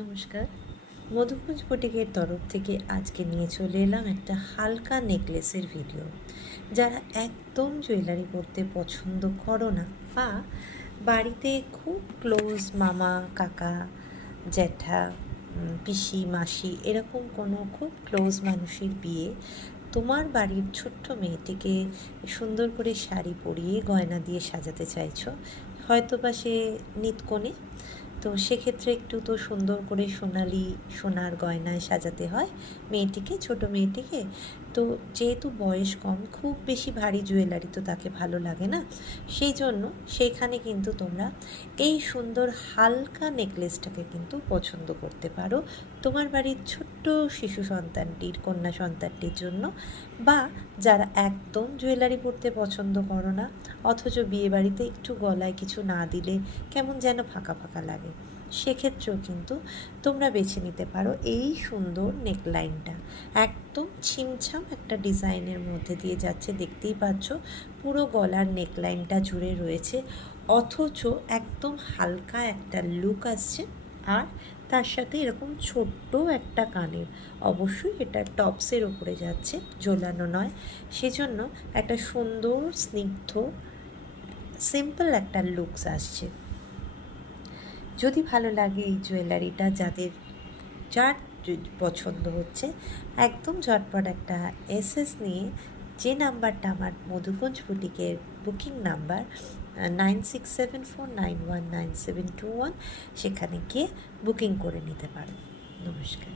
নমস্কার। মধুকুঞ্জ বুটিকের তরফ থেকে আজকে নিয়ে চলে এলাম একটা হালকা নেকলেসের ভিডিও। যারা একদম জুয়েলারি পরতে পছন্দ করো না, বা বাড়িতে খুব ক্লোজ মামা, কাকা, জ্যাঠা, পিসি, মাসি এরকম কোনো খুব ক্লোজ মানুষের বিয়ে, তোমার বাড়ির ছোট্ট মেয়েটিকে সুন্দর করে শাড়ি পরিয়ে গয়না দিয়ে সাজাতে চাইছো, হয়তো বা সে নিতকনে, তো সেক্ষেত্রে একটু তো সুন্দর করে সোনালি সোনার গয়নায় সাজাতে হয় মেয়েটিকে, ছোট মেয়েটিকে। তো যেহেতু বয়স কম, খুব বেশি ভারী জুয়েলারি তো তাকে ভালো লাগে না, সেই জন্য সেইখানে কিন্তু তোমরা এই সুন্দর হালকা নেকলেসটাকে কিন্তু পছন্দ করতে পারো তোমার বাড়ির ছোট্ট শিশু সন্তানটির, কন্যা সন্তানটির জন্য। বা যারা একদম জুয়েলারি পরতে পছন্দ করো না, অথচ বিয়েবাড়িতে একটু গলায় কিছু না দিলে কেমন যেন ফাঁকা ফাঁকা লাগে, সেক্ষেত্রেও কিন্তু তোমরা বেছে নিতে পারো এই সুন্দর নেকলাইনটা। একদম ছিমছাম একটা ডিজাইনের মধ্যে দিয়ে যাচ্ছে, দেখতেই পাচ্ছ পুরো গলার নেকলাইনটা জুড়ে রয়েছে, অথচ একদম হালকা একটা লুক আসছে। আর তার সাথে এরকম ছোট্ট একটা কানের, অবশ্যই এটা টপসের ওপরে যাচ্ছে, ঝোলানো নয়, সেজন্য একটা সুন্দর স্নিগ্ধ সিম্পল একটা লুকস আসছে। যদি ভালো লাগে এই জুয়েলারিটা, যার পছন্দ হচ্ছে, একদম ঝটপট একটা এসএস নিয়ে, যে নাম্বারটা আমার মধুকুঞ্জ বুটিকের বুকিং নাম্বার 9674919721, সেখানে গিয়ে বুকিং করে নিতে পারো। নমস্কার।